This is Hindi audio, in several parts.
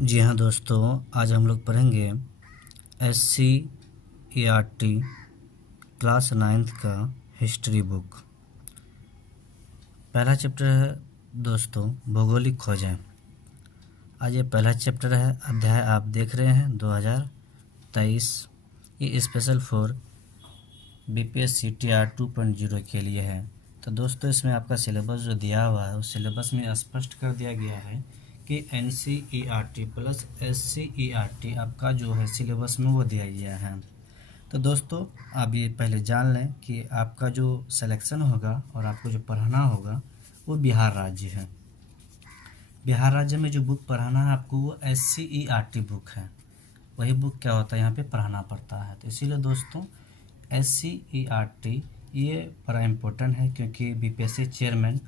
जी हाँ दोस्तों, आज हम लोग पढ़ेंगे SCERT क्लास 9th का हिस्ट्री बुक। पहला चैप्टर है दोस्तों भौगोलिक खोजें। आज ये पहला चैप्टर है, अध्याय आप देख रहे हैं 2023। ये स्पेशल फॉर BPSC TR 2.0 के लिए है। तो दोस्तों इसमें आपका सिलेबस जो दिया हुआ है उस सिलेबस में स्पष्ट कर दिया गया है कि NCERT प्लस SCERT आपका जो है सिलेबस में वो दिया गया है। तो दोस्तों आप ये पहले जान लें कि आपका जो सिलेक्शन होगा और आपको जो पढ़ाना होगा वो बिहार राज्य है। बिहार राज्य में जो बुक पढ़ाना है आपको वो SCERT बुक है। वही बुक क्या होता है यहाँ पे पढ़ाना पड़ता है। तो इसीलिए दोस्तों SCERT ये बड़ा इम्पोर्टेंट है, क्योंकि BPSC चेयरमैन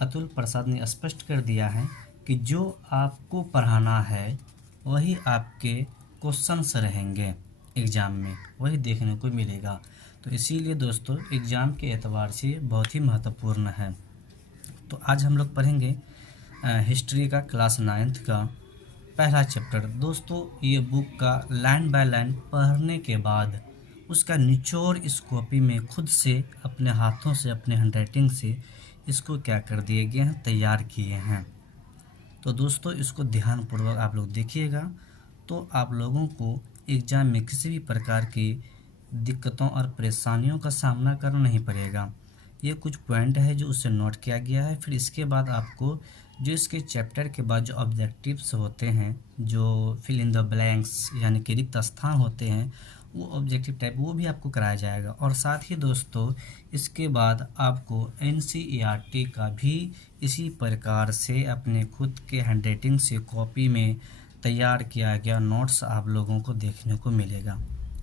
अतुल प्रसाद ने स्पष्ट कर दिया है कि जो आपको पढ़ाना है वही आपके क्वेश्चंस रहेंगे एग्ज़ाम में, वही देखने को मिलेगा। तो इसीलिए दोस्तों एग्ज़ाम के एतबार से बहुत ही महत्वपूर्ण है। तो आज हम लोग पढ़ेंगे हिस्ट्री का क्लास 9th का पहला चैप्टर। दोस्तों ये बुक का लाइन बाय लाइन पढ़ने के बाद उसका निचोड़ इस कॉपी में खुद से अपने हाथों से अपने हैंडराइटिंग से इसको क्या कर दिए गए हैं, तैयार किए हैं। तो दोस्तों इसको ध्यानपूर्वक आप लोग देखिएगा तो आप लोगों को एग्ज़ाम में किसी भी प्रकार की दिक्कतों और परेशानियों का सामना करना नहीं पड़ेगा। ये कुछ पॉइंट है जो उससे नोट किया गया है। फिर इसके बाद आपको जो इसके चैप्टर के बाद जो ऑब्जेक्टिव्स होते हैं, जो फिल इन द ब्लैंक्स यानी कि रिक्त स्थान होते हैं, वो ऑब्जेक्टिव टाइप वो भी आपको कराया जाएगा। और साथ ही दोस्तों इसके बाद आपको NCERT का भी इसी प्रकार से अपने खुद के हैंडराइटिंग से कॉपी में तैयार किया गया नोट्स आप लोगों को देखने को मिलेगा।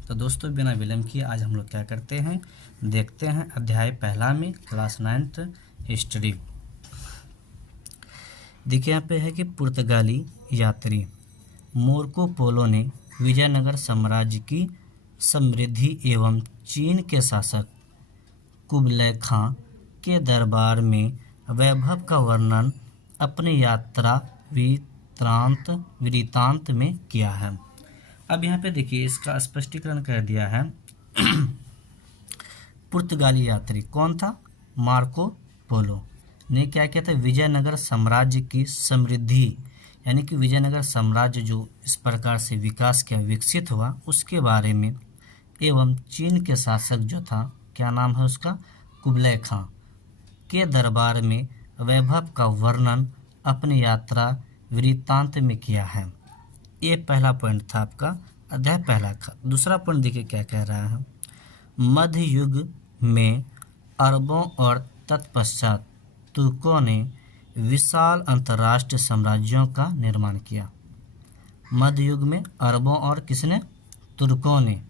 तो दोस्तों बिना विलंब किए आज हम लोग क्या करते हैं, देखते हैं अध्याय पहला में क्लास 9th हिस्ट्री। देखिए यहाँ पे है कि पुर्तगाली यात्री मार्को पोलो ने विजयनगर साम्राज्य की समृद्धि एवं चीन के शासक कुबलय खां के दरबार में वैभव का वर्णन अपने यात्रा वृत्तांत में किया है। अब यहाँ पे देखिए इसका स्पष्टीकरण कर दिया है। पुर्तगाली यात्री कौन था? मार्को पोलो ने क्या किया था, विजयनगर साम्राज्य की समृद्धि यानी कि विजयनगर साम्राज्य जो इस प्रकार से विकास किया, विकसित हुआ, उसके बारे में एवं चीन के शासक जो था, क्या नाम है उसका, कुबलय खां के दरबार में वैभव का वर्णन अपनी यात्रा वृत्तांत में किया है। ये पहला पॉइंट था आपका अध्याय पहला का। दूसरा पॉइंट देखिए क्या कह रहा है, मध्य युग में अरबों और तत्पश्चात तुर्कों ने विशाल अंतर्राष्ट्रीय साम्राज्यों का निर्माण किया। मध्य युग में अरबों और किसने, तुर्कों ने,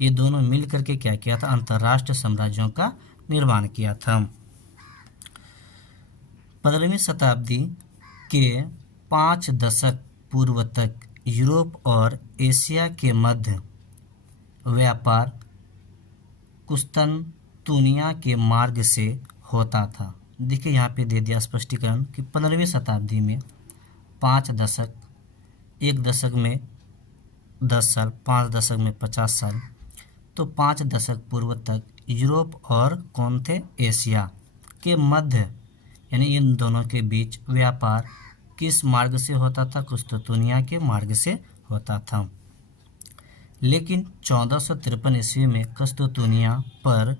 ये दोनों मिल करके क्या किया था, अंतर्राष्ट्रीय साम्राज्यों का निर्माण किया था। 15वीं शताब्दी के 5 दशक पूर्व तक यूरोप और एशिया के मध्य व्यापार कुस्तुनतुनिया के मार्ग से होता था। देखिए यहाँ पे दे दिया स्पष्टीकरण कि 15वीं शताब्दी में 5 दशक, 1 दशक में 10 साल, 5 दशक में 50 साल, तो 5 दशक पूर्व तक यूरोप और कौन थे, एशिया के मध्य यानी इन दोनों के बीच व्यापार किस मार्ग से होता था, कुस्तुनतुनिया के मार्ग से होता था। लेकिन 1453 ईस्वी में कुस्तुनतुनिया पर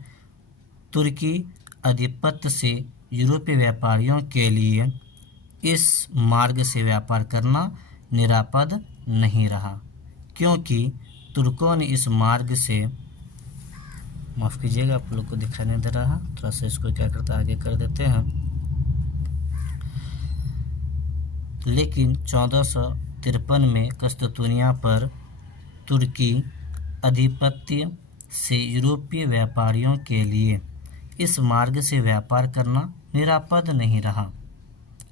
तुर्की आधिपत्य से यूरोपीय व्यापारियों के लिए इस मार्ग से व्यापार करना निरापद नहीं रहा, क्योंकि तुर्कों ने इस मार्ग से, माफ़ कीजिएगा आप लोग को दिखाई नहीं दे रहा, थोड़ा सा इसको क्या करते आगे कर देते हैं। लेकिन 1453 में कुस्तुनतुनिया पर तुर्की आधिपत्य से यूरोपीय व्यापारियों के लिए इस मार्ग से व्यापार करना निरापद नहीं रहा।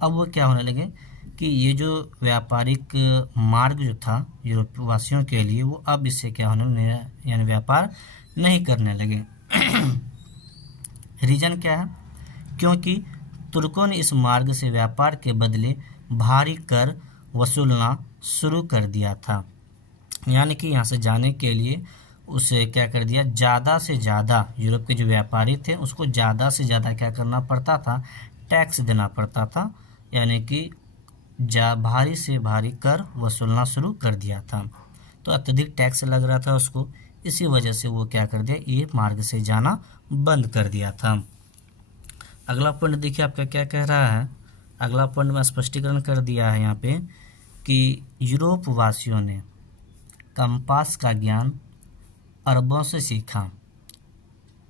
अब वो क्या होने लगे कि ये जो व्यापारिक मार्ग जो था यूरोप वासियों के लिए, वो अब इससे क्या होने यानी व्यापार नहीं करने लगे। रीज़न क्या है, क्योंकि तुर्कों ने इस मार्ग से व्यापार के बदले भारी कर वसूलना शुरू कर दिया था। यानी कि यहाँ से जाने के लिए उसे क्या कर दिया, ज़्यादा से ज़्यादा यूरोप के जो व्यापारी थे उसको ज़्यादा से ज़्यादा क्या करना पड़ता था, टैक्स देना पड़ता था। यानी कि भारी से भारी कर वसूलना शुरू कर दिया था। तो अत्यधिक टैक्स लग रहा था उसको, इसी वजह से वो क्या कर दिया, ये मार्ग से जाना बंद कर दिया था। अगला पॉइंट देखिए आपका क्या कह रहा है। अगला पॉइंट में स्पष्टीकरण कर दिया है यहाँ पे कि यूरोप वासियों ने कंपास का ज्ञान अरबों से सीखा।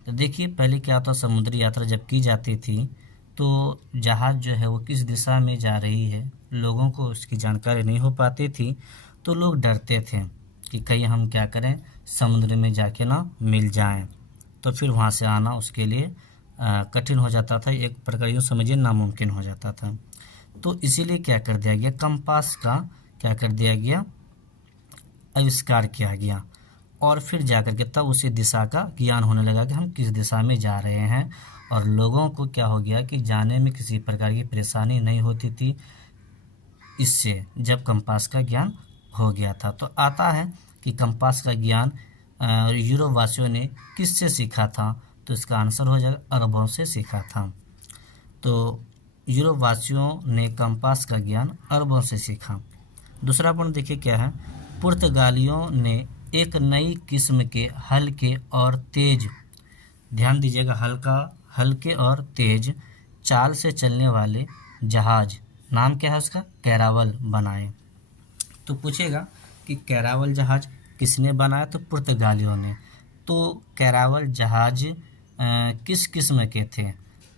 तो देखिए पहले क्या होता, समुद्री यात्रा जब की जाती थी तो जहाज़ जो है वो किस दिशा में जा रही है लोगों को उसकी जानकारी नहीं हो पाती थी। तो लोग डरते थे कि कहीं हम क्या करें, समुद्र में जाके ना मिल जाएं, तो फिर वहाँ से आना उसके लिए कठिन हो जाता था, एक प्रकार यूँ समझिए नामुमकिन हो जाता था। तो इसीलिए क्या कर दिया गया, कंपास का क्या कर दिया गया, आविष्कार किया गया। और फिर जाकर के तब उसी दिशा का ज्ञान होने लगा कि हम किस दिशा में जा रहे हैं, और लोगों को क्या हो गया कि जाने में किसी प्रकार की परेशानी नहीं होती थी इससे, जब कंपास का ज्ञान हो गया था। तो आता है कि कंपास का ज्ञान यूरोप वासियों ने किससे सीखा था, तो इसका आंसर हो जाएगा अरबों से सीखा था। तो यूरोप वासियों ने कंपास का ज्ञान अरबों से सीखा। दूसरा पॉइंट देखिए क्या है, पुर्तगालियों ने एक नई किस्म के हल्के और तेज, ध्यान दीजिएगा, हल्के और तेज चाल से चलने वाले जहाज, नाम क्या है उसका, कैरावल बनाए। तो पूछेगा कि कैरावल जहाज किसने बनाया, तो पुर्तगालियों ने। तो कैरावल जहाज किस किस्म के थे,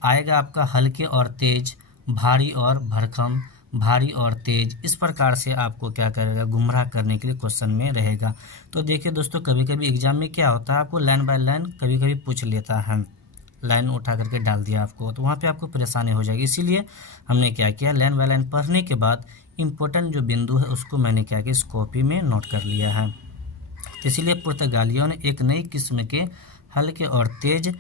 आएगा आपका हल्के और तेज, भारी और भरकम, भारी और तेज, इस प्रकार से आपको क्या करेगा, गुमराह करने के लिए क्वेश्चन में रहेगा। तो देखिए दोस्तों, कभी कभी एग्जाम में क्या होता है, आपको लाइन बाय लाइन कभी कभी पूछ लेता है, लाइन उठा करके डाल दिया आपको, तो वहाँ पे आपको परेशानी हो जाएगी। इसीलिए हमने क्या किया, लाइन बाय लाइन पढ़ने के बाद इम्पोर्टेंट जो बिंदु है उसको मैंने क्या किया, इस कॉपी में नोट कर लिया है। तो इसीलिए पुर्तगालियों ने एक नई किस्म के हल्के और तेज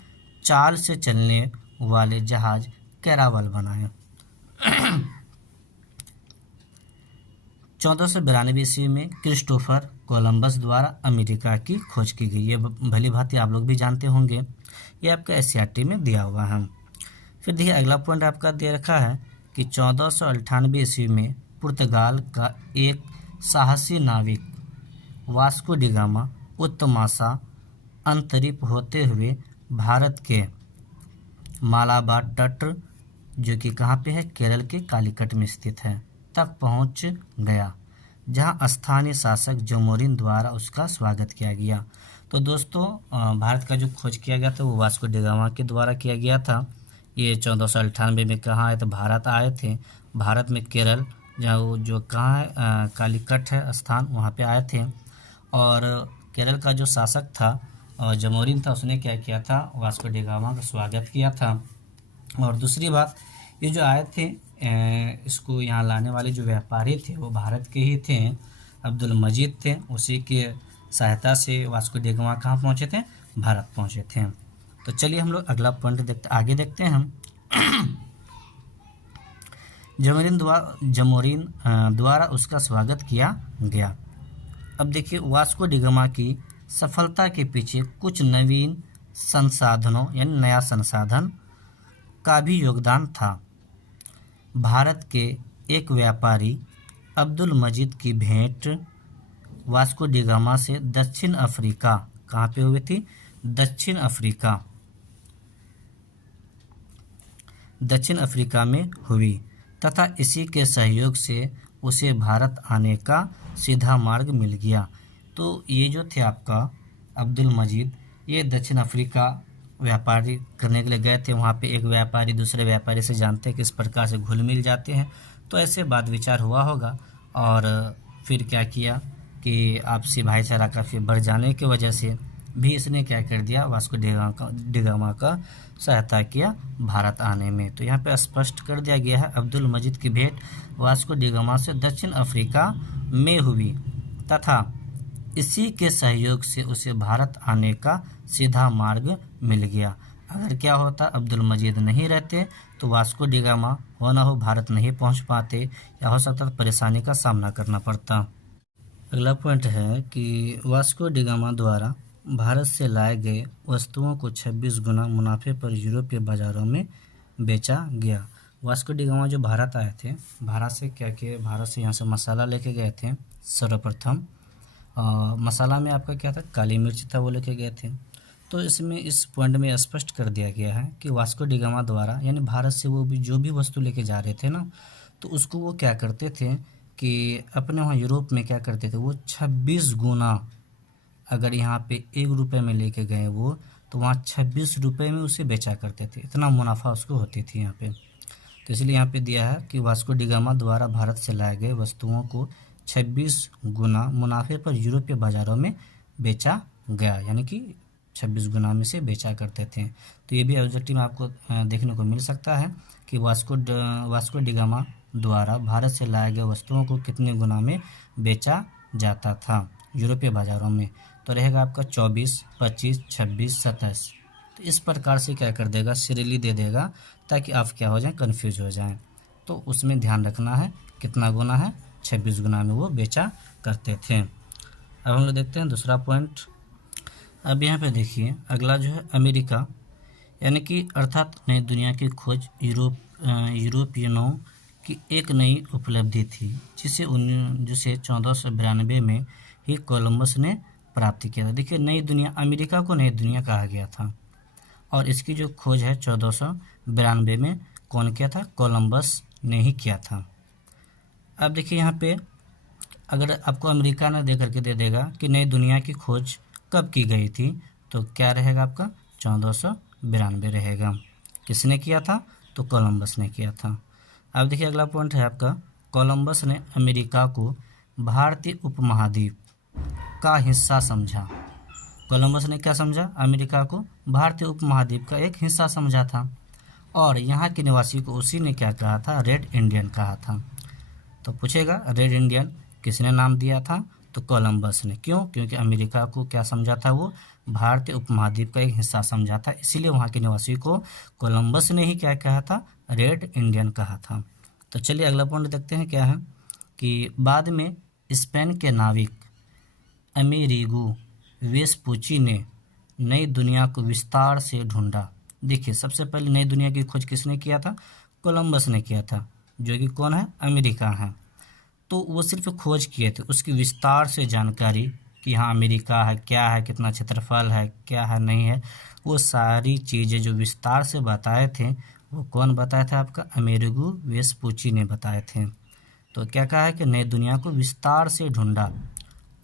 चाल से चलने वाले जहाज कैरावल बनाए। 1492 ईस्वी में क्रिस्टोफर कोलंबस द्वारा अमेरिका की खोज की गई। ये भली भांति आप लोग भी जानते होंगे, ये आपका एससीईआरटी में दिया हुआ है। फिर देखिए अगला पॉइंट आपका दे रखा है कि 1498 ईस्वी में पुर्तगाल का एक साहसी नाविक वास्को डी गामा उत्तमासा अंतरिप होते हुए भारत के मालाबार तट, जो कि कहाँ पे है, केरल के कालीकट में स्थित है, तक पहुँच गया, जहाँ स्थानीय शासक जमोरिन द्वारा उसका स्वागत किया गया। तो दोस्तों भारत का जो खोज किया गया था वो वास्को डी गामा के द्वारा किया गया था। ये 1498 में कहाँ आए, तो भारत आए थे। भारत में केरल जहाँ वो जो कहाँ है, कालीकट है स्थान, वहाँ पे आए थे। और केरल का जो शासक था जमोरिन था, उसने क्या किया था, वास्को डी गामा का स्वागत किया था। और दूसरी बात, ये जो आए थे इसको यहाँ लाने वाले जो व्यापारी थे वो भारत के ही थे, अब्दुल मजीद थे, उसी के सहायता से वास्को डी गामा कहाँ पहुँचे थे, भारत पहुँचे थे। तो चलिए हम लोग अगला पॉइंट आगे देखते हैं हम। जमोरिन द्वारा उसका स्वागत किया गया। अब देखिए वास्को डी गामा की सफलता के पीछे कुछ नवीन संसाधनों यानी नया संसाधन का भी योगदान था। भारत के एक व्यापारी अब्दुल मजीद की भेंट वास्को डी गामा से दक्षिण अफ्रीका, कहाँ पे हुई थी, दक्षिण अफ्रीका में हुई, तथा इसी के सहयोग से उसे भारत आने का सीधा मार्ग मिल गया। तो ये जो थे आपका अब्दुल मजीद, ये दक्षिण अफ्रीका व्यापारी करने के लिए गए थे। वहाँ पे एक व्यापारी दूसरे व्यापारी से जानते हैं किस प्रकार से घुल मिल जाते हैं, तो ऐसे बात विचार हुआ होगा। और फिर क्या किया कि आपसी भाईचारा काफ़ी बढ़ जाने की वजह से भी इसने क्या कर दिया, वास्को डी गामा का सहायता किया भारत आने में। तो यहाँ पे स्पष्ट कर दिया गया है, अब्दुल मजीद की भेंट वास्को डी गामा से दक्षिण अफ्रीका में हुई तथा इसी के सहयोग से उसे भारत आने का सीधा मार्ग मिल गया। अगर क्या होता, अब्दुल मजीद नहीं रहते तो वास्को डी गामा हो ना हो भारत नहीं पहुंच पाते, या हो सकता परेशानी का सामना करना पड़ता। अगला पॉइंट है कि वास्को डी गामा द्वारा भारत से लाए गए वस्तुओं को 26 गुना मुनाफे पर यूरोपीय बाजारों में बेचा गया। वास्को डी गामा जो भारत आए थे, भारत से क्या किया, भारत से यहाँ से मसाला लेके गए थे सर्वप्रथम। मसाला में आपका क्या था, काली मिर्च था, वो लेके गए थे। तो इसमें इस पॉइंट में स्पष्ट कर दिया गया है कि वास्को डी गामा द्वारा यानी भारत से वो भी जो भी वस्तु लेके जा रहे थे ना, तो उसको वो क्या करते थे कि अपने वहाँ यूरोप में क्या करते थे, वो 26 गुना, अगर यहाँ पे 1 रुपये में लेके गए वो, तो वहाँ 26 रुपये में उसे बेचा करते थे। इतना मुनाफा उसको होती थी यहाँ पे। तो इसलिए यहाँ पे दिया है कि वास्को डी गामा द्वारा भारत से लाए गए वस्तुओं को 26 गुना मुनाफे पर यूरोपीय बाज़ारों में बेचा गया, यानी कि 26 गुना में से बेचा करते थे। तो ये भी ऑब्जेक्टिव में आपको देखने को मिल सकता है कि वास्को डी गामा द्वारा भारत से लाए गए वस्तुओं को कितने गुना में बेचा जाता था यूरोपीय बाज़ारों में। तो रहेगा आपका 24, 25, 26, 27। तो इस प्रकार से क्या कर देगा, श्रेणी दे देगा ताकि आप क्या हो जाएं, कन्फ्यूज हो जाएं। तो उसमें ध्यान रखना है कितना गुना है, 26 गुना में वो बेचा करते थे। अब हम लोग देखते हैं दूसरा पॉइंट। अब यहाँ पे देखिए अगला जो है अमेरिका, यानी कि अर्थात नई दुनिया की खोज यूरोपियनों की एक नई उपलब्धि थी जिसे 1492 में ही कोलंबस ने प्राप्त किया था। देखिए नई दुनिया, अमेरिका को नई दुनिया कहा गया था और इसकी जो खोज है 1492 में कौन किया था, कोलंबस ने ही किया था। अब देखिए यहाँ पे अगर आपको अमेरिका ने दे करके दे देगा कि नई दुनिया की खोज कब की गई थी, तो क्या रहेगा आपका 1492 रहेगा। किसने किया था, तो कोलंबस ने किया था। अब देखिए अगला पॉइंट है आपका, कोलंबस ने अमेरिका को भारतीय उपमहाद्वीप का हिस्सा समझा। कोलंबस ने क्या समझा, अमेरिका को भारतीय उपमहाद्वीप का एक हिस्सा समझा था और यहाँ के निवासी को उसी ने क्या कहा था, रेड इंडियन कहा था। तो पूछेगा रेड इंडियन किसने नाम दिया था, तो कोलंबस ने। क्यों, क्योंकि अमेरिका को क्या समझा था, वो भारतीय उपमहाद्वीप का एक हिस्सा समझा था, इसीलिए वहाँ के निवासी को कोलंबस ने ही क्या कहा था, रेड इंडियन कहा था। तो चलिए अगला पॉइंट देखते हैं क्या है कि बाद में स्पेन के नाविक अमेरिगो वेस्पुची ने नई दुनिया को विस्तार से ढूंढा। देखिए सबसे पहले नई दुनिया की खोज किसने किया था, कोलंबस ने किया था, जो कि कौन है, अमेरिका है। तो वो सिर्फ खोज किए थे, उसकी विस्तार से जानकारी कि हाँ अमेरिका है, क्या है, कितना क्षेत्रफल है, क्या है, नहीं है, वो सारी चीज़ें जो विस्तार से बताए थे वो कौन बताया था, आपका अमेरिगो वेस्पुची ने बताए थे। तो क्या कहा है कि नई दुनिया को विस्तार से ढूंढा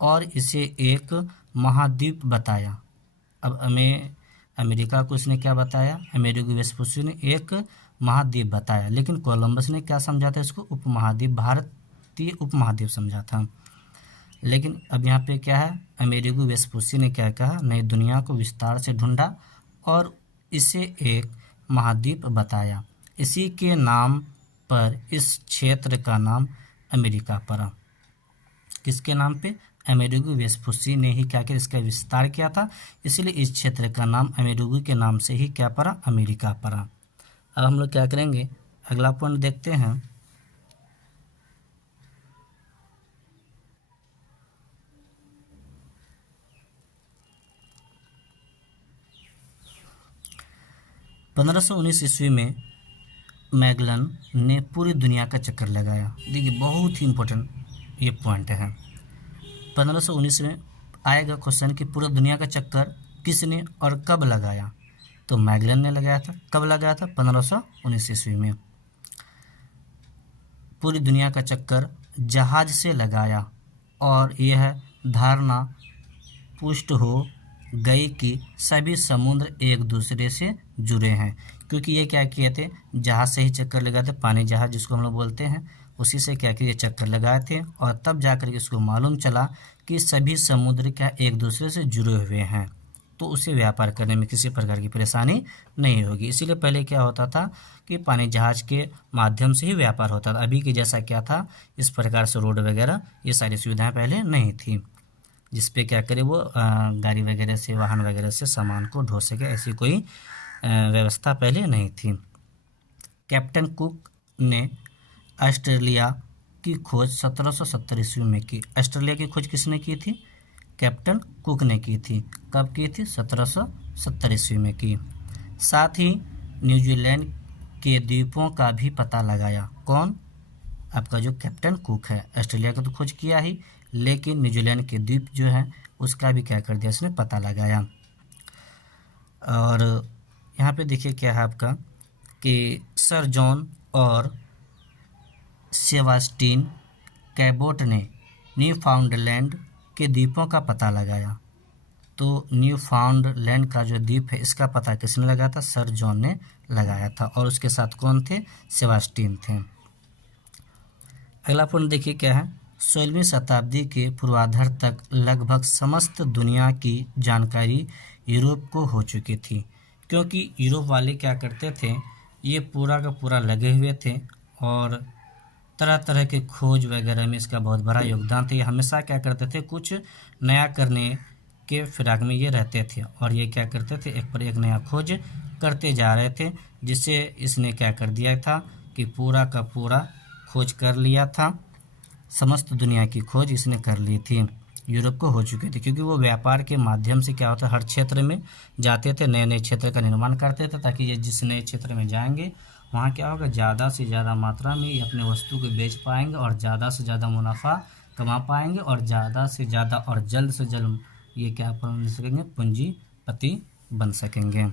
और इसे एक महाद्वीप बताया। अब अमेरिका को इसने क्या बताया, अमेरिगो वेस्पुची ने एक महाद्वीप बताया, लेकिन कोलंबस ने क्या समझा था, इसको उपमहाद्वीप, भारतीय उपमहाद्वीप समझा था। लेकिन अब यहाँ पे क्या है, अमेरिगो वेस्पुची ने क्या कहा, नई दुनिया को विस्तार से ढूंढा और इसे एक महाद्वीप बताया। इसी के नाम पर इस क्षेत्र का नाम अमेरिका पड़ा। किसके नाम पे, अमेरिगो वेस्पुची ने ही क्या किया, इसका विस्तार किया था, इसलिए इस क्षेत्र का नाम अमेरिगो के नाम से ही क्या पड़ा, अमेरिका पड़ा। अब हम लोग क्या करेंगे, अगला पॉइंट देखते हैं। ईस्वी में मैगलन ने पूरी दुनिया का चक्कर लगाया। देखिए बहुत ही इम्पोर्टेंट ये पॉइंट है। 1519 में आएगा क्वेश्चन कि पूरा दुनिया का चक्कर किसने और कब लगाया, तो मैगलन ने लगाया था। कब लगाया था, 1519 ईस्वी में। पूरी दुनिया का चक्कर जहाज से लगाया और यह धारणा पुष्ट हो गई कि सभी समुद्र एक दूसरे से जुड़े हैं, क्योंकि ये क्या किए थे, जहाज से ही चक्कर लगाए थे, पानी जहाज जिसको हम लोग बोलते हैं, उसी से क्या किए चक्कर लगाए थे और तब जाकर के इसको मालूम चला कि सभी समुद्र क्या एक दूसरे से जुड़े हुए हैं, तो उसे व्यापार करने में किसी प्रकार की परेशानी नहीं होगी। इसीलिए पहले क्या होता था कि पानी जहाज के माध्यम से ही व्यापार होता था। अभी के जैसा क्या था, इस प्रकार से रोड वगैरह ये सारी सुविधाएं पहले नहीं थी, जिस पे क्या करे वो गाड़ी वगैरह से, वाहन वगैरह से सामान को ढो सके, ऐसी कोई व्यवस्था पहले नहीं थी। कैप्टन कुक ने ऑस्ट्रेलिया की खोज 1770 ईस्वी में की। ऑस्ट्रेलिया की खोज किसने की थी? कैप्टन कुक ने की थी। कब की थी? 1770 ईस्वी में की। साथ ही न्यूजीलैंड के द्वीपों का भी पता लगाया। कौन? आपका जो कैप्टन कुक है। ऑस्ट्रेलिया का तो खोज किया ही, लेकिन न्यूजीलैंड के द्वीप जो है उसका भी क्या कर दिया, इसने पता लगाया। और यहाँ पे देखिए क्या है आपका कि सर जॉन और सेबास्टिन कैबोट ने न्यूफाउंडलैंड के द्वीपों का पता लगाया। तो न्यूफाउंडलैंड का जो द्वीप है इसका पता किसने लगाया था? सर जॉन ने लगाया था। और उसके साथ कौन थे? सेबास्टिन थे। अगला पॉइंट देखिए क्या है। 16वीं शताब्दी के पूर्वार्ध तक लगभग समस्त दुनिया की जानकारी यूरोप को हो चुकी थी, क्योंकि यूरोप वाले क्या करते थे, ये पूरा का पूरा लगे हुए थे और तरह तरह के खोज वगैरह में इसका बहुत बड़ा योगदान था। ये हमेशा क्या करते थे, कुछ नया करने के फिराक में ये रहते थे और ये क्या करते थे, एक पर एक नया खोज करते जा रहे थे, जिससे इसने क्या कर दिया था कि पूरा का पूरा खोज कर लिया था। समस्त दुनिया की खोज इसने कर ली थी, यूरोप को हो चुकी थी, क्योंकि वो व्यापार के माध्यम से क्या होता है, हर क्षेत्र में जाते थे, नए नए क्षेत्र का निर्माण करते थे, ताकि ये जिस नए क्षेत्र में जाएंगे वहाँ क्या होगा, ज़्यादा से ज़्यादा मात्रा में ये अपने वस्तु को बेच पाएंगे और ज़्यादा से ज़्यादा मुनाफा कमा पाएंगे और ज़्यादा से ज़्यादा और जल्द से जल्द ये क्या बन सकेंगे, पूंजीपति बन सकेंगे।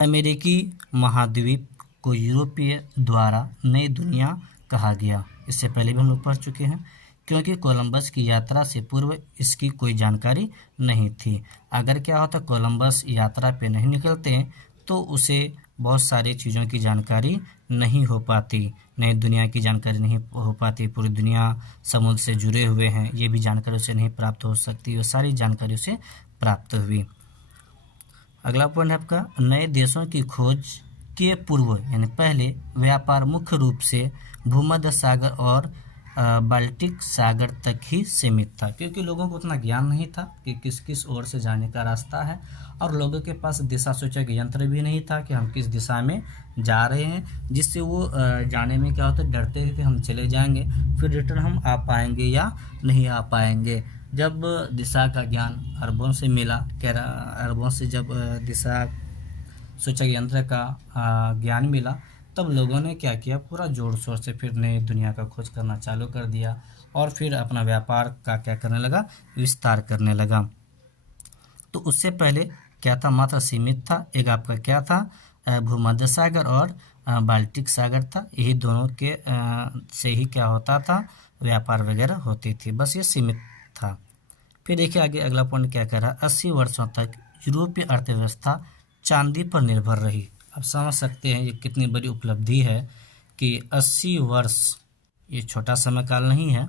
अमेरिकी महाद्वीप को यूरोपीय द्वारा नई दुनिया कहा गया। इससे पहले भी हम लोग पढ़ चुके हैं, क्योंकि कोलंबस की यात्रा से पूर्व इसकी कोई जानकारी नहीं थी। अगर क्या होता, कोलंबस यात्रा पे नहीं निकलते तो उसे बहुत सारी चीज़ों की जानकारी नहीं हो पाती, नई दुनिया की जानकारी नहीं हो पाती। पूरी दुनिया समुद्र से जुड़े हुए हैं, ये भी जानकारी उसे नहीं प्राप्त हो सकती, वो सारी जानकारी उसे प्राप्त हुई। अगला पॉइंट है आपका, नए देशों की खोज के पूर्व यानी पहले व्यापार मुख्य रूप से भूमध्य सागर और बाल्टिक सागर तक ही सीमित था, क्योंकि लोगों को उतना ज्ञान नहीं था कि किस किस ओर से जाने का रास्ता है, और लोगों के पास दिशा सूचक यंत्र भी नहीं था कि हम किस दिशा में जा रहे हैं, जिससे वो जाने में क्या होता है, डरते थे कि हम चले जाएंगे फिर रिटर्न हम आ पाएंगे या नहीं आ पाएंगे। जब दिशा का ज्ञान अरबों से मिला, अरबों से जब दिशा सूचक यंत्र का ज्ञान मिला, तब लोगों ने क्या किया, पूरा जोर शोर से फिर नई दुनिया का खोज करना चालू कर दिया और फिर अपना व्यापार का क्या करने लगा, विस्तार करने लगा। तो उससे पहले क्या था, मात्र सीमित था। एक आपका क्या था, भूमध्य सागर और बाल्टिक सागर था, यही दोनों के से ही क्या होता था, व्यापार वगैरह होती थी, बस ये सीमित था। फिर देखिए आगे अगला पॉइंट क्या कह रहा है, 80 वर्षों तक यूरोपीय अर्थव्यवस्था चांदी पर निर्भर रही। अब समझ सकते हैं ये कितनी बड़ी उपलब्धि है कि 80 वर्ष, ये छोटा समय काल नहीं है,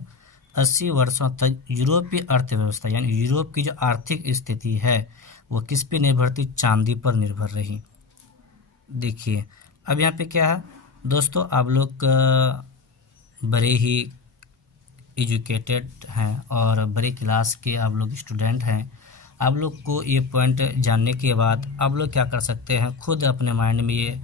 80 वर्षों तक यूरोपीय अर्थव्यवस्था यानी यूरोप की जो आर्थिक स्थिति है वो किस पे निर्भर थी, चांदी पर निर्भर रही। देखिए अब यहाँ पे क्या है दोस्तों, आप लोग बड़े ही एजुकेटेड हैं और बड़े क्लास के आप लोग स्टूडेंट हैं, आप लोग को ये पॉइंट जानने के बाद आप लोग क्या कर सकते हैं, खुद अपने माइंड में ये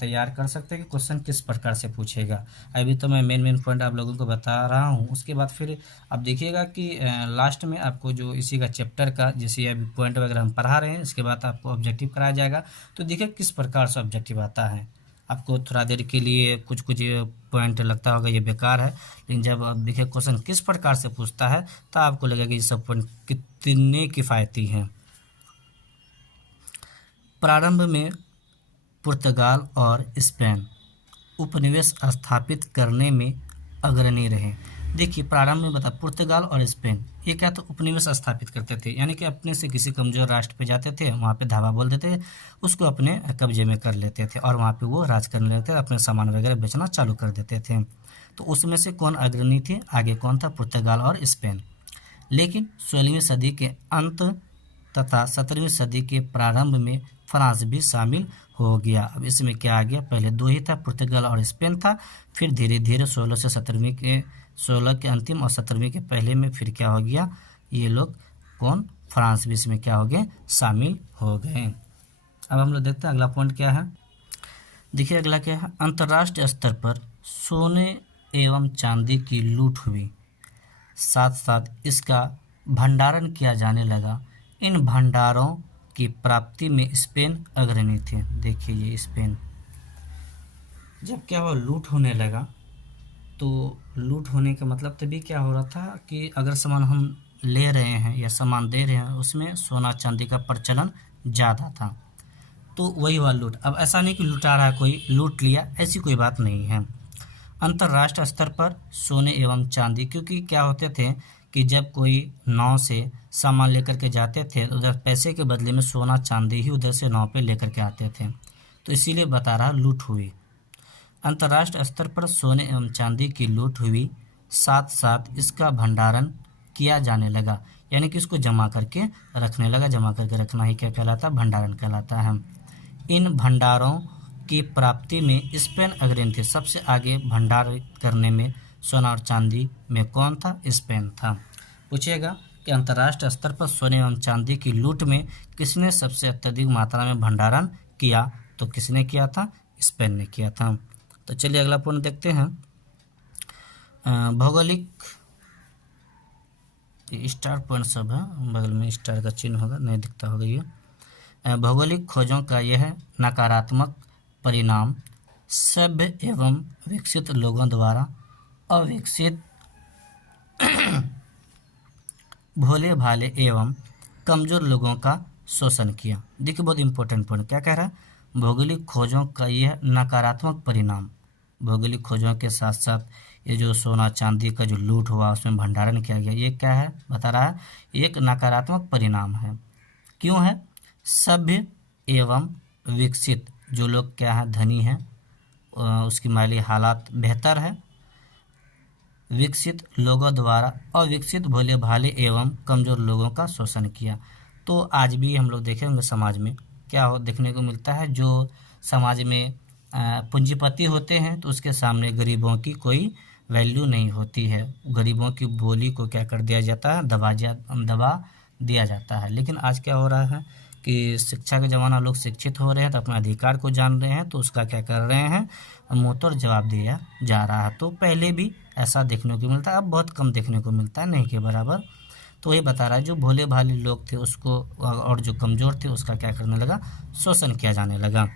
तैयार कर सकते हैं कि क्वेश्चन किस प्रकार से पूछेगा। अभी तो मैं मेन पॉइंट आप लोगों को बता रहा हूँ, उसके बाद फिर आप देखिएगा कि लास्ट में आपको जो इसी का चैप्टर का जैसे अभी पॉइंट वगैरह हम पढ़ा रहे हैं, इसके बाद आपको ऑब्जेक्टिव कराया जाएगा। तो देखिए किस प्रकार से ऑब्जेक्टिव आता है। आपको थोड़ा देर के लिए कुछ पॉइंट लगता होगा ये बेकार है, लेकिन जब आप देखिए क्वेश्चन किस प्रकार से पूछता है तो आपको लगेगा कि ये सब पॉइंट कितने किफ़ायती हैं। प्रारंभ में पुर्तगाल और स्पेन उपनिवेश स्थापित करने में अग्रणी रहे। देखिए प्रारंभ में बता, पुर्तगाल और स्पेन ये क्या तो उपनिवेश स्थापित करते थे, यानी कि अपने से किसी कमज़ोर राष्ट्र पे जाते थे, वहाँ पे धावा बोल देते थे, उसको अपने कब्जे में कर लेते थे और वहाँ पे वो राज करने लगते थे, अपने सामान वगैरह बेचना चालू कर देते थे। तो उसमें से कौन अग्रणी थे, आगे कौन था, पुर्तगाल और स्पेन। लेकिन 16वीं सदी के अंत तथा 17वीं सदी के प्रारंभ में फ्रांस भी शामिल हो गया। अब इसमें क्या आ गया, पहले दो ही था, पुर्तगाल और स्पेन था, फिर धीरे धीरे 16 से 17वीं के 16 के अंतिम और 17वीं के पहले में फिर क्या हो गया, ये लोग कौन, फ्रांस भी इसमें क्या हो गए, शामिल हो गए। अब हम लोग देखते हैं अगला पॉइंट क्या है। देखिए अगला क्या है, अंतर्राष्ट्रीय स्तर पर सोने एवं चांदी की लूट हुई, साथ साथ इसका भंडारण किया जाने लगा। इन भंडारों की प्राप्ति में स्पेन अग्रणी थे। देखिए ये स्पेन, जब क्या हुआ, लूट होने लगा, तो लूट होने का मतलब तभी क्या हो रहा था कि अगर सामान हम ले रहे हैं या सामान दे रहे हैं उसमें सोना चांदी का प्रचलन ज़्यादा था, तो वही वाला लूट। अब ऐसा नहीं कि लुटा रहा है कोई, लूट लिया, ऐसी कोई बात नहीं है। अंतर्राष्ट्रीय स्तर पर सोने एवं चांदी, क्योंकि क्या होते थे कि जब कोई नाव से सामान लेकर के जाते थे तो उधर पैसे के बदले में सोना चांदी ही उधर से नाव पे लेकर के आते थे, तो इसीलिए बता रहा लूट हुई। अंतर्राष्ट्रीय स्तर पर सोने एवं चांदी की लूट हुई, साथ साथ इसका भंडारण किया जाने लगा, यानी कि इसको जमा करके रखने लगा। जमा करके रखना ही क्या कहलाता है, भंडारण कहलाता है। इन भंडारों की प्राप्ति में स्पेन अग्रणी थे। सबसे आगे भंडार करने में सोना और चांदी में कौन था, स्पेन था। पूछेगा कि अंतर्राष्ट्रीय स्तर पर सोने एवं चांदी की लूट में किसने सबसे अत्यधिक मात्रा में भंडारण किया, तो किसने किया था, स्पेन ने किया था। तो चलिए अगला पॉइंट देखते हैं। भौगोलिक, स्टार पॉइंट सब है, बगल में स्टार का चिन्ह होगा, नहीं दिखता होगा ये। भौगोलिक खोजों का यह नकारात्मक परिणाम सभ्य एवं विकसित लोगों द्वारा अविकसित, भोले भाले एवं कमजोर लोगों का शोषण किया। देखिए बहुत इंपॉर्टेंट पॉइंट क्या कह रहा है, भौगोलिक खोजों का यह नकारात्मक परिणाम। भौगोलिक खोजों के साथ साथ ये जो सोना चांदी का जो लूट हुआ उसमें भंडारण किया गया, ये क्या है, बता रहा है एक नकारात्मक परिणाम है। क्यों है, सभ्य एवं विकसित, जो लोग क्या है, धनी हैं, उसकी माली हालात बेहतर है, विकसित लोगों द्वारा अविकसित भोले भाले एवं कमजोर लोगों का शोषण किया। तो आज भी हम लोग देखे होंगे समाज में क्या हो देखने को मिलता है, जो समाज में पूंजीपति होते हैं तो उसके सामने गरीबों की कोई वैल्यू नहीं होती है। गरीबों की बोली को क्या कर दिया जाता है, दबा दिया जाता है। लेकिन आज क्या हो रहा है कि शिक्षा का ज़माना, लोग शिक्षित हो रहे हैं तो अपने अधिकार को जान रहे हैं, तो उसका क्या कर रहे हैं, मुँह तोड़ जवाब दिया जा रहा है। तो पहले भी ऐसा देखने को मिलता है, अब बहुत कम देखने को मिलता है, नहीं के बराबर। तो ये बता रहा है जो भोले भाले लोग थे उसको, और जो कमज़ोर थे उसका क्या करने लगा, शोषण किया जाने लगा।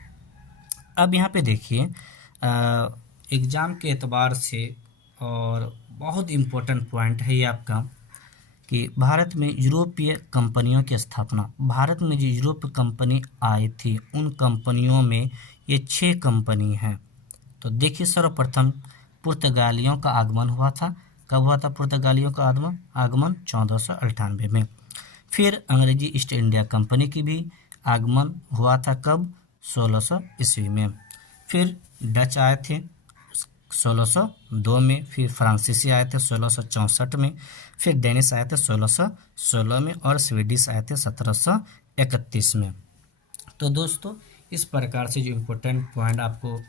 अब यहाँ पे देखिए एग्ज़ाम के एतबार से, और बहुत इम्पोर्टेंट पॉइंट है ये आपका, कि भारत में यूरोपीय कंपनियों की स्थापना। भारत में जो यूरोपीय कंपनी आई थी उन कंपनियों में ये 6 कंपनी हैं। तो देखिए सर्वप्रथम पुर्तगालियों का आगमन हुआ था। कब हुआ था पुर्तगालियों का आगमन 1498 में। फिर अंग्रेजी ईस्ट इंडिया कंपनी की भी आगमन हुआ था, कब, 1600 ईस्वी में। फिर डच आए थे 1602 में, फिर फ्रांसीसी आए थे 1664 में, फिर डेनिश आए थे 1616 में, और स्वीडिश आए थे 1731 में। तो दोस्तों इस प्रकार से जो इम्पोर्टेंट पॉइंट आपको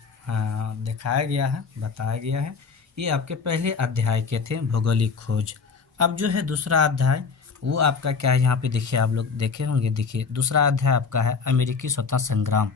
दिखाया गया है, बताया गया है, ये आपके पहले अध्याय के थे, भौगोलिक खोज। अब जो है दूसरा अध्याय वो आपका क्या है, यहाँ पे देखिए आप लोग देखे होंगे। देखिए दूसरा अध्याय आपका है अमेरिकी स्वतंत्रता संग्राम।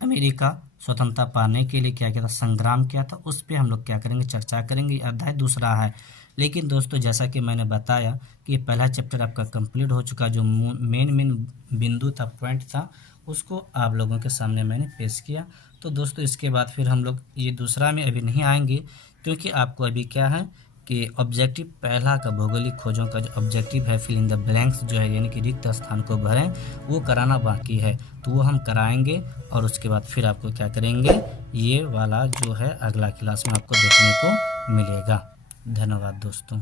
अमेरिका स्वतंत्रता पाने के लिए क्या किया था, संग्राम किया था, उस पर हम लोग क्या करेंगे, चर्चा करेंगे। अध्याय दूसरा है। लेकिन दोस्तों जैसा कि मैंने बताया कि पहला चैप्टर आपका कंप्लीट हो चुका, जो मेन बिंदु था, पॉइंट था, उसको आप लोगों के सामने मैंने पेश किया। तो दोस्तों इसके बाद फिर हम लोग ये दूसरा में अभी नहीं आएंगे, क्योंकि आपको अभी क्या है कि ऑब्जेक्टिव पहला का भौगोलिक खोजों का जो ऑब्जेक्टिव है, फिल इन द ब्लैंक्स जो है, यानी कि रिक्त स्थान को भरें, वो कराना बाकी है। तो वो हम कराएंगे और उसके बाद फिर आपको क्या करेंगे, ये वाला जो है अगला क्लास में आपको देखने को मिलेगा। धन्यवाद दोस्तों।